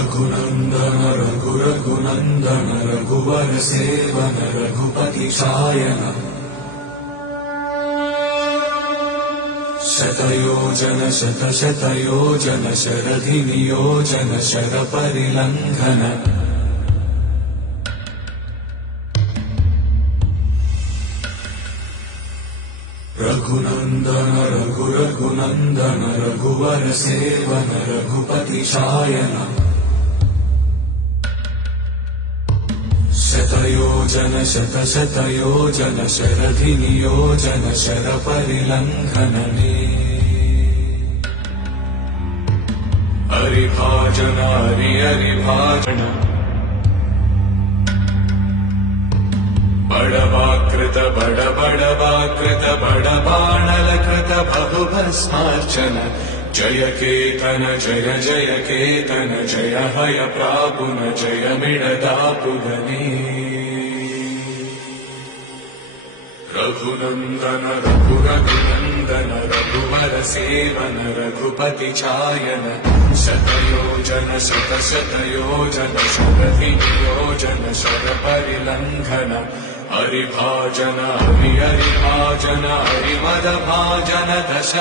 रघुनन्दन रघुनन्दन रघुवर सेवन रघुपति शायन शतयोजन शतशतयोजन शरधि नियोजन शरपरिलङ्घन रघुनन्दन रघुनन्दन रघुवर सेवन रघुपति शायन शतयोजन शतशतयोजन शरधि नियोजन शरपरिलङ्घनने हरिभाजन हरिभाजन बड़वाकृत बड़वाकृत बड़बाणलकृत बहुभस्मार्चन जय केतन जय जय केतन जय हय प्रापुन जय मिडदापुगने रघुनन्दन रघुनन्दन रघुवर सेवन रघुपति चायन शतयोजन शतशतयोजन शरधि नियोजन शरपरिलङ्घन हरिभाजन हरिभाजन हरिमदभाजन दश